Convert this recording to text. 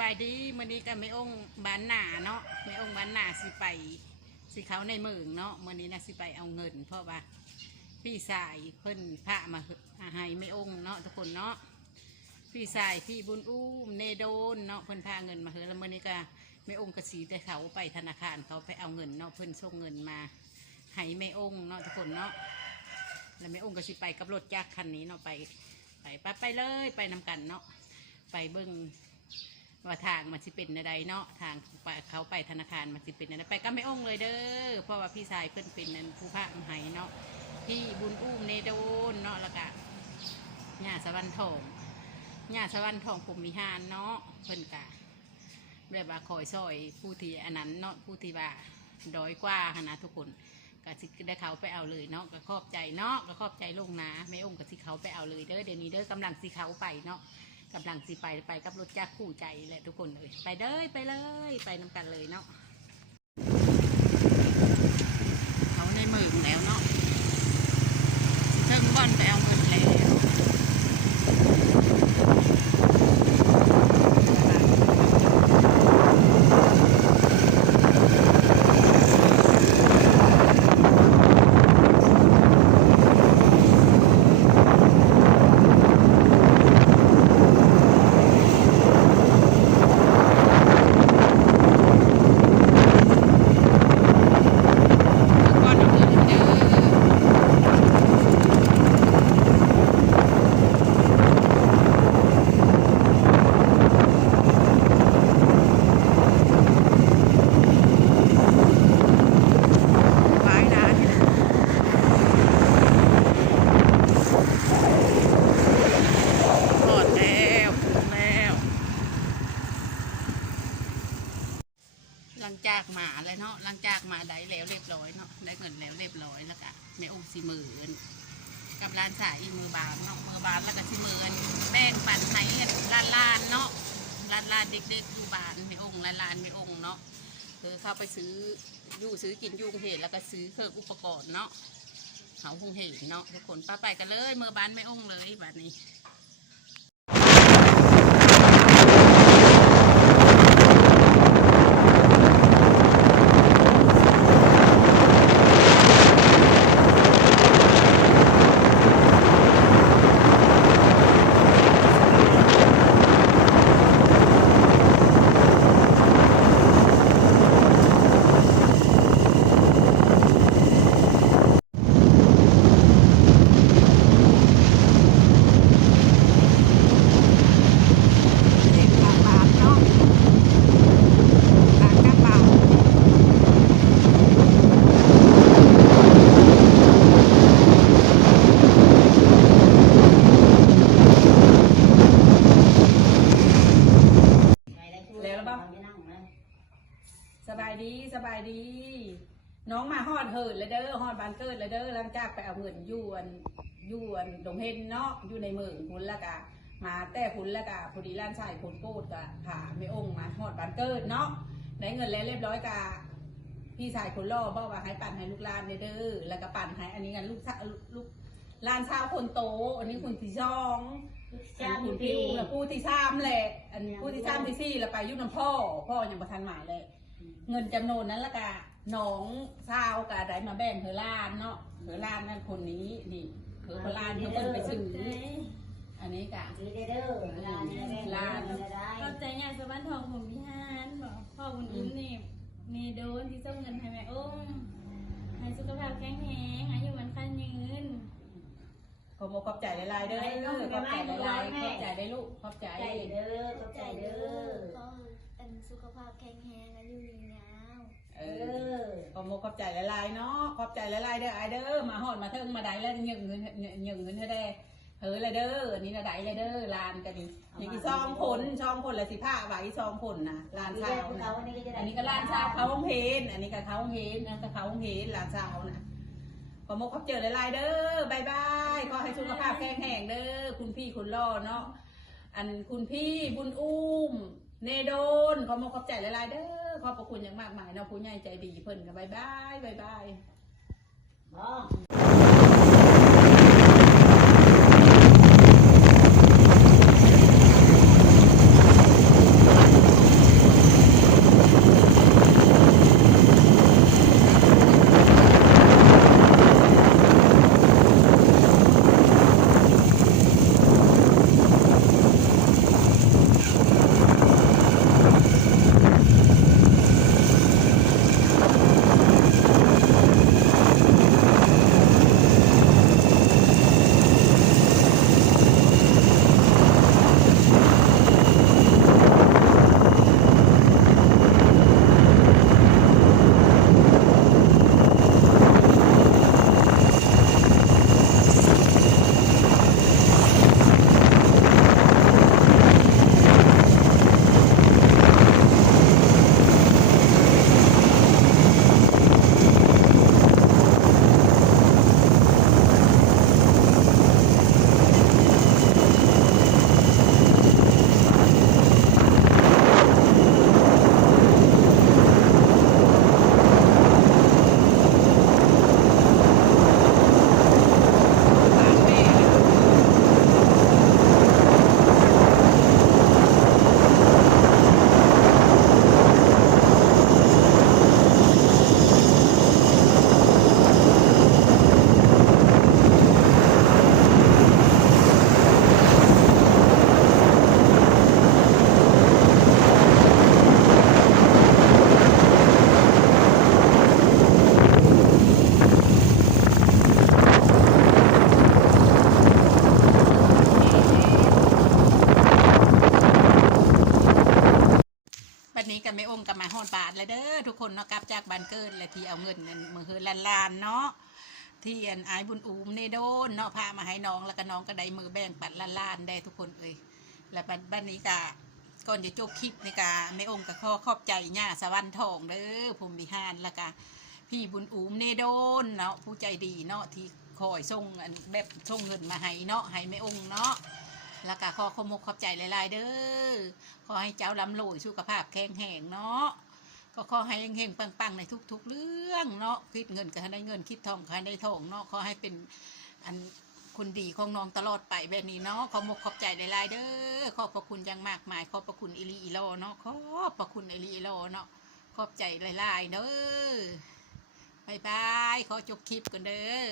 บายดีมื้อนี้ก็ไม่องบ้านหนาเนาะไม่องบ้านหนาสิไปสิเขาในเมืองเนาะมื้อนี้นะสิไปเอาเงินเพราะว่าพี่ชายเพิ่นพามาให้ไม่องเนาะทุกคนเนาะพี่ชายพี่บุญอุ้มเนโดนเนาะเพิ่นพาเงินมาแล้วมื้อนี้ก็ไม่องกระสีแต่เขาไปธนาคารเขาไปเอาเงินเนาะเพิ่นส่งเงินมาให้ไม่องเนาะทุกคนเนาะแล้วไม่องก็สิไปกับรถจักรคันนี้เนาะไปเลยไปนำกันเนาะไปเบิ่งว่าทางมันสิเป็นใดเนาะทางเขาไปธนาคารมันสิเป็นใดไปก็ไม่องเลยเด้อเพราะว่าพี่ชายเพิ่นเป็นนั่นผู้พามาให้เนาะพี่บุญอุ้มเนโดนเนาะแล้วก็ญาสวรรค์ทองญาสวรรค์ทองผมมีหานเนาะเพิ่นกะแบบว่าคอยซอยผู้ที่อันนั้นเนาะผู้ที่ว่าด้อยกว่านะทุกคนก็สิได้เขาไปเอาเลยเนาะก็ขอบใจเนาะก็ขอบใจลงนะไม่องก็สิเขาไปเอาเลยเด้อเดี๋ยวนี้เด้อกำลังสิเขาไปเนาะกำลังสิไปกับรถจักรคู่ใจแหละทุกคนเลยไปเลยไปนำกันเลยเนาะเขาในเมืองแล้วเนาะเริ่มบ่อนไปเอาเงินแล้วหลังจากมาเลยเนาะหลังจากมาได้แล้วเรียบร้อยเนาะได้เงินแล้วเรียบร้อยแล้วก็ในองค์สิมือกับร้านสายมือบานเนาะมือบานแล้วก็สิมือแป้งปั่นไห้ล้านเนาะล้านเด็กๆอยู่บ้านในองค์ล้านในองค์เนาะเข้าไปซื้อกินยุ่งเหตุแล้วก็ซื้อเครื่องอุปกรณ์เนาะเขาคงเห็นเนาะทุกคนไปกันเลยมือบานไม่องค์เลยแบบนี้สบายดีน้องมาฮอดเหินเลยเด้อฮอดบานเกิดเลยเด้อหลังจากไปเอาเงินยวนดงเฮนเนาะอยู่ในเมืองพุ่นละกะมาแต่พุ่นละกะพอดีร้านชายพุ่นโกดกะค่ะไม่องมาฮอดบานเกิดเนาะได้เงินแล้วเรียบร้อยกะพี่ชายคนล่อบอกว่าให้ปั่นให้ลูกหลานเด้อแล้วก็ปั่นให้อันนี้กันลูกหลานชาวคนโตอันนี้คุณที่ช่องคุณพี่อุ้มและผู้ที่ซ้ำแหละอันผู้ที่ซ้ำที่สี่แล้วไปยุ่งน้ำพ่อยังประทันหมายเลยเงินจำนวนนั้นละกะน้องสาวกะได้มาแบ่งเธอล้านเนาะเธอล้านนั่นคนนี้นี่เธอล้านเขาเป็นไปซื้ออันนี้กะล้านก็ใจงานสวรรค์ทองผมพิหารบอกพ่อคุณอุ้มนี่มีโดนที่ส่งเงินให้แม่อุ้มให้สุขภาพแข็งแรงอายุมันคันยืนขอบใจหลายๆเด้อขอบใจหลายๆขอบใจได้ลูกขอบใจเด้อขอบใจเด้อเป็นสุขภาพแข็งแรงอายุยืนยาวขอบใจหลายๆเนาะขอบใจหลายๆเด้อไอเด้อมาหอดมาเทิงมาได้แล้วเงินให้ได้เลยเด้ออันนี้นะได้เลยเด้อลานกันนี่นี่คือช่องคนละสิผ้าไหวช่องคนนะลานเช้าอันนี้ก็ลานเช้าเขาห้องเพนอันนี้ก็เขาห้องเพนนะก็เขาห้องเพนลานเช้านะขอบใจหลายๆเด้อบายบายขอให้สุขภาพแข็งแรงเด้อคุณพี่คุณล่อเนาะอันคุณพี่บุญอุ้มเนโดนขอบใจหลายๆเด้อขอบพระคุณอย่างมากมายเนาะผู้ใหญ่ใจดีเพิ่นกับบายบาย นและที่เอาเงินนั่นมือเฮินล้านๆเนาะที่อันอายบุญอูมเนโดนเนาะพามาให้น้องแล้วก็น้องก็ได้มือแบ่งปันล้านๆได้ทุกคนเอ้ยและบัดนี้ก็ก่อนจะจบคลิปนี่ก็แม่องค์ก็ขอบใจย่าสวรรค์ทองเด้อภูมิหารแล้วก็พี่บุญอูมเนโดนเนาะผู้ใจดีเนาะที่คอยส่งอันแบบส่งเงินมาให้เนาะให้แม่องค์เนาะแล้วก็ขอมกขอบใจหลายๆเด้อขอให้เจ้าร่ำรวยสุขภาพแข็งแรงเนาะก็ขอให้เฮงๆปังๆในทุกๆเรื่องเนาะคิดเงินก็ให้ได้เงินคิดทองก็ให้ได้ทองเนาะขอให้เป็นอันคุณดีของน้องตลอดไปแบบนี้เนาะขอมกขอบใจหลายๆเด้อขอบพระคุณอย่างมากมายขอบพระคุณอิลีอิโลเนาะขอบพระคุณอิลีอิโลเนาะขอบใจหลายๆเด้อบายบายขอจบคลิปกันเด้อ